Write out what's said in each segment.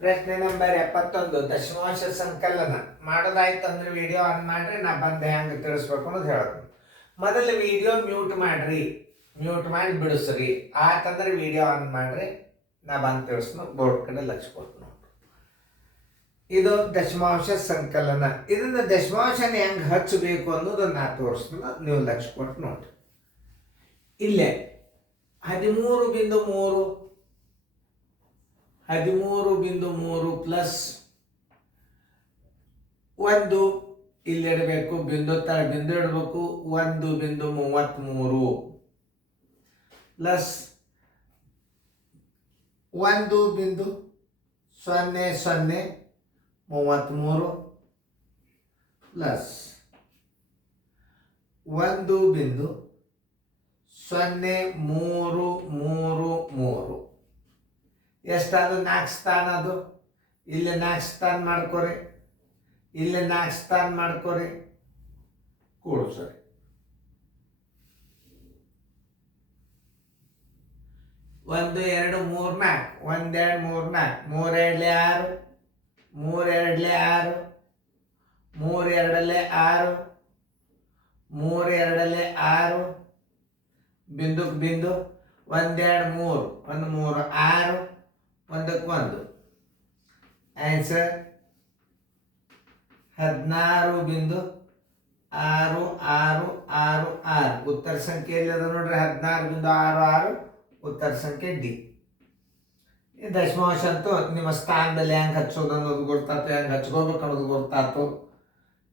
ಪ್ರಶ್ನೆ ನಂಬರ್ 71 ದಶಮಾಂಶ ಸಂಕಲನ ಮಾಡೋದಾಯ್ತಂದ್ರೆ ವಿಡಿಯೋ ಆನ್ ಮಾಡ್ರಿ, ನಾ ಬಂದೆ ಹೆಂಗೆ ತಿಳಿಸ್ಬೇಕು ಅನ್ನೋದು ಹೇಳೋದು. ಮೊದಲು ವಿಡಿಯೋ ಮ್ಯೂಟ್ ಮಾಡ್ರಿ, ಮ್ಯೂಟ್ ಮಾಡಿ ಬಿಡಿಸ್ರಿ. ಆತಂದ್ರೆ ವಿಡಿಯೋ ಆನ್ ಮಾಡ್ರಿ, ನಾ ಬಂದು ತಿಳಿಸ್ನು. ಬೋರ್ಡ್ ಕಡೆ ಲಕ್ಷ ಕೊಟ್ಟು ನೋಡ್ರಿ. ಇದು ದಶಮಾಂಶ ಸಂಕಲನ. ಇದನ್ನ ದಶಮಾಂಶನ ಹೆಂಗೆ ಹಚ್ಚಬೇಕು ಅನ್ನೋದು ನಾ ತೋರಿಸ್ತೀನಿ, ನೀವು ಲಕ್ಷ ಕೊಟ್ಟು ನೋಡ್ರಿ. ಇಲ್ಲೇ 13.3 ಪ್ಲಸ್ 1 ಇಲ್ಲಿ ಇಡಬೇಕು, ಬಿಂದು ತಳ ಬಿಂದು ಇಡಬೇಕು. 1.33 ಪ್ಲಸ್ 1.0033 ಪ್ಲಸ್ 1.0333 ಎಷ್ಟಾದ್ರು 4 ಸ್ಥಾನ. ಅದು ಇಲ್ಲಿ 4 ಸ್ಥಾನ ಮಾಡ್ಕೊರಿ, ಇಲ್ಲಿ 4 ಸ್ಥಾನ ಮಾಡ್ಕೊರಿ, ಕೂಡಿಸ್ರಿ. 1 2 3 4, 1 2 3 4, 3 2 6, 3 2 6, 3 2 6, ಬಿಂದುಕ್ ಬಿಂದು 1 2 3, 1 3 6, 1 1. ಆನ್ಸರ್ 16.666. ಉತ್ತರ ಸಂಖ್ಯೆ ಇಲ್ಲದ ನೋಡ್ರಿ, 16.66 ಉತ್ತರ ಸಂಖ್ಯೆ ಡಿ. ಈ ದಶಮಾಂಶ ಅಂತೂ ನಿಮ್ಮ ಸ್ಥಾನದಲ್ಲಿ ಹೆಂಗೆ ಹಚ್ಚೋದು ಅನ್ನೋದು ಗೊತ್ತಾಯ್ತು, ಹೆಂಗೆ ಹಚ್ಕೋಬೇಕು ಅನ್ನೋದು ಗೊತ್ತಾಯ್ತು.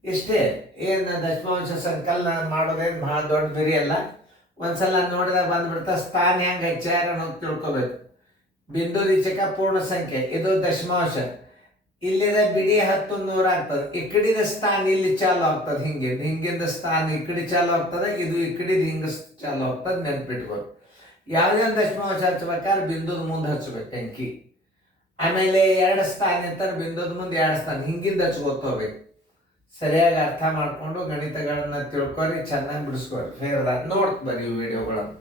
ಇಷ್ಟೇ. ಏನು ದಶಮಾಂಶ ಸಂಕಲನ ಮಾಡೋದೇನು ಭಾಳ ದೊಡ್ಡ ಬಿರಿ ಅಲ್ಲ. ಒಂದ್ಸಲ ನೋಡಿದಾಗ ಬಂದ್ಬಿಡ್ತಾ ಸ್ಥಾನ ಹೆಂಗೆ ಹಚ್ಚಾರ ಅನ್ನೋದು ತಿಳ್ಕೊಬೇಕು. ಬಿಂದು ರೀಚಕ ಪೂರ್ಣ ಸಂಖ್ಯೆ, ಇದು ದಶಮಾಂಶ. ಇಲ್ಲಿದ ಬಿಡಿ 10 100 ಆಗ್ತದೆ. ಈ ಕಡಿದ ಸ್ಥಾನ ಇಲ್ಲಿ ಚಾಲು ಆಗ್ತದೆ, ಹಿಂಗಿಂದ ಸ್ಥಾನ ಈ ಕಡೆ ಚಾಲು ಆಗ್ತದೆ, ಇದು ಈ ಕಡಿದ ಹಿಂಗೆ ಚಾಲು ಆಗ್ತದೆ. ನೆನ್ಪಿಟ್ಬೋದು. ಯಾವುದೇ ಒಂದು ದಶಮಾಂಶ ಹಚ್ಬೇಕಾದ್ರೆ ಬಿಂದುದ ಮುಂದೆ ಹಚ್ಬೇಕು ಅಂಕಿ. ಆಮೇಲೆ 2 ಸ್ಥಾನ ಇರ್ತಾರೆ, ಬಿಂದುದ ಮುಂದೆ 2 ಸ್ಥಾನ ಹಿಂಗಿಂದ ಹಚ್ಕೋಬೇಕು. ಸರಿಯಾಗಿ ಅರ್ಥ ಮಾಡಿಕೊಂಡು ಗಣಿತಗಳನ್ನ ತಿಳ್ಕೊರಿ, ಚೆನ್ನಾಗಿ ಬಿಡಿಸ್ಕೊರಿ. ಫೇರ್ದ ನೋಡ್ತ ಬರ್ರಿ ವಿಡಿಯೋಗಳನ್ನು.